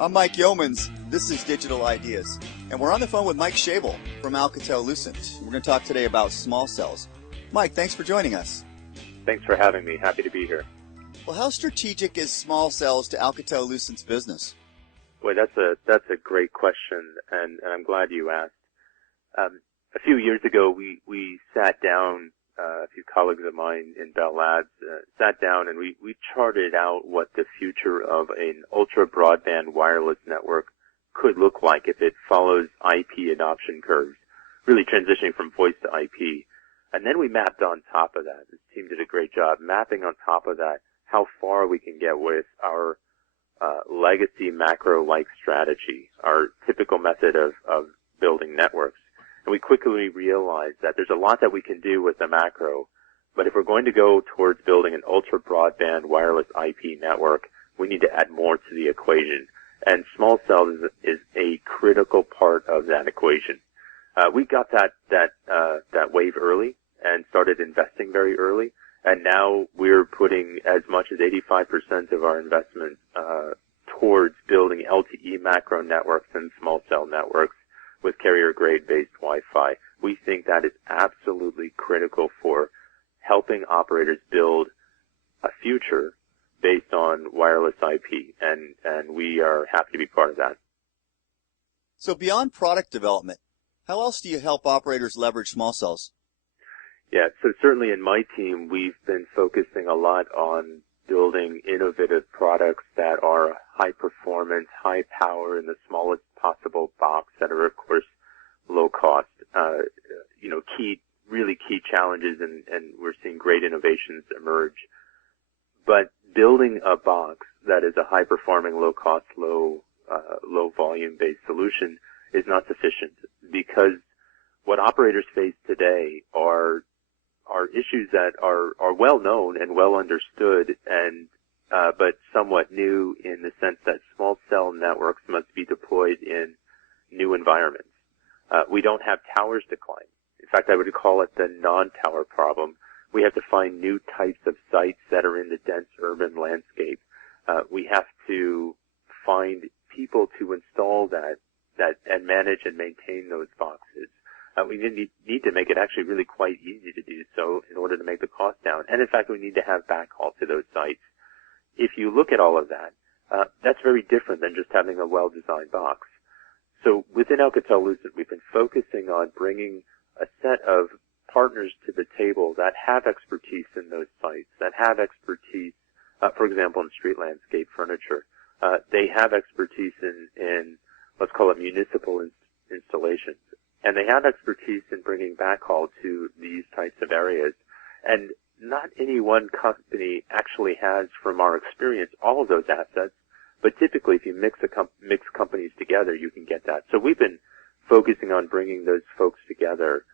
I'm Mike Yeomans. This is Digital Ideas. And we're on the phone with Mike Schabel from Alcatel-Lucent. We're going to talk today about small cells. Mike, thanks for joining us. Thanks for having me. Happy to be here. Well, how strategic is small cells to Alcatel-Lucent's business? Boy, that's a great question, and I'm glad you asked. A few years ago, we sat down, a few colleagues of mine in Bell Labs sat down and we charted out what the future of an ultra broadband wireless network could look like if it follows IP adoption curves, really transitioning from voice to IP. And then we mapped on top of that. This team did a great job mapping on top of that how far we can get with our legacy macro-like strategy, our typical method of building networks. And we quickly realized that there's a lot that we can do with the macro, but if we're going to go towards building an ultra-broadband wireless IP network, we need to add more to the equation. And small cells is a critical part of that equation. We got that wave early and started investing very early, and now we're putting as much as 85% of our investment towards building LTE macro networks and small cell networks with carrier-grade based Wi-Fi. We think that is absolutely critical for helping operators build a future based on wireless IP, and we are happy to be part of that. So beyond product development, how else do you help operators leverage small cells? Yeah, so certainly in my team, we've been focusing a lot on building innovative products that are high performance, high power in the smallest possible box that are, of course, low cost. Really key challenges, and we're seeing great innovations emerge. But building a box that is a high performing, low cost, low volume based solution is not sufficient, because what operators face today are issues that are well known and well understood, and but somewhat new in the sense that small cell networks must be deployed in new environments. We don't have towers to climb. In fact, I would call it the non-tower problem. We have to find new types of sites that are in the dense urban landscape. We have to find people to install that and manage and maintain those boxes. We need to make it actually really quite easy to do so in order to make the cost down. And in fact, we need to have backhaul to those sites. If you look at all of that, that's very different than just having a well-designed box. So within Alcatel-Lucent, we've been focusing on bringing a set of partners to the table that have expertise in those sites, that have expertise, for example, in street landscape furniture. They have expertise in let's call it municipal installations. And they have expertise in bringing backhaul to these types of areas. And not any one company actually has, from our experience, all of those assets. But typically, if you mix companies together, you can get that. So we've been focusing on bringing those folks together,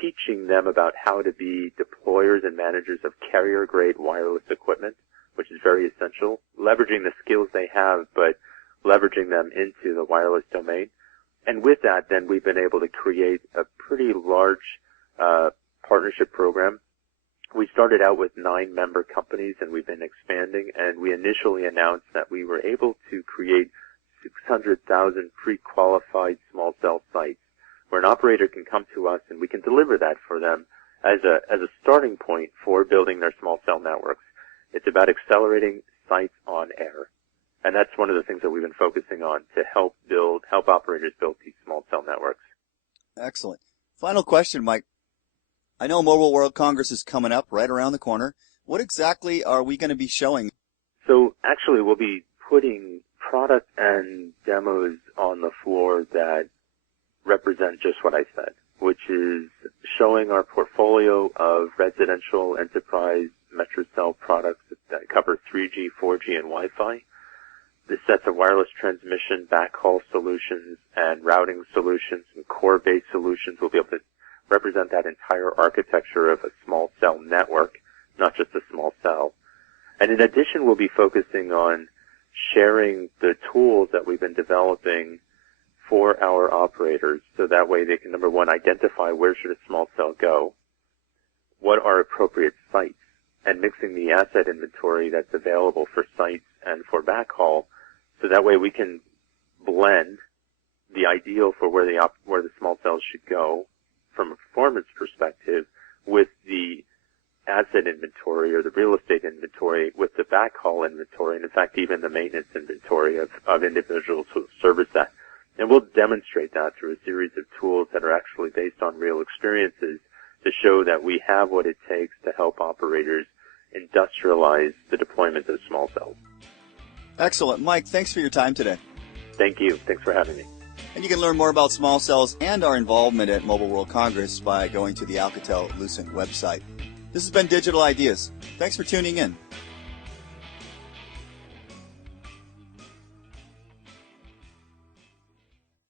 teaching them about how to be deployers and managers of carrier-grade wireless equipment, which is very essential, leveraging the skills they have, but leveraging them into the wireless domain. And with that, then we've been able to create a pretty large partnership program. We started out with 9 member companies, and we've been expanding, and we initially announced that we were able to create 600,000 pre-qualified small cell sites where an operator can come to us and we can deliver that for them as a starting point for building their small cell networks. It's about accelerating sites on air. And that's one of the things that we've been focusing on to help operators build these small cell networks. Excellent. Final question, Mike. I know Mobile World Congress is coming up right around the corner. What exactly are we going to be showing? So actually, we'll be putting product and demos on the floor that represent just what I said, which is showing our portfolio of residential enterprise metro cell products that cover 3G, 4G, and Wi-Fi. The sets of wireless transmission, backhaul solutions, and routing solutions, and core-based solutions will be able to represent that entire architecture of a small cell network, not just a small cell. And in addition, we'll be focusing on sharing the tools that we've been developing for our operators, so that way they can, number one, identify where should a small cell go, what are appropriate sites, and mixing the asset inventory that's available for sites and for backhaul, So that way we can blend the ideal for where the small cells should go from a performance perspective with the asset inventory or the real estate inventory with the backhaul inventory, and in fact even the maintenance inventory of individuals who service that. And we'll demonstrate that through a series of tools that are actually based on real experiences to show that we have what it takes to help operators industrialize the deployment of small cells. Excellent. Mike, thanks for your time today. Thank you. Thanks for having me. And you can learn more about small cells and our involvement at Mobile World Congress by going to the Alcatel-Lucent website. This has been Digital Ideas. Thanks for tuning in.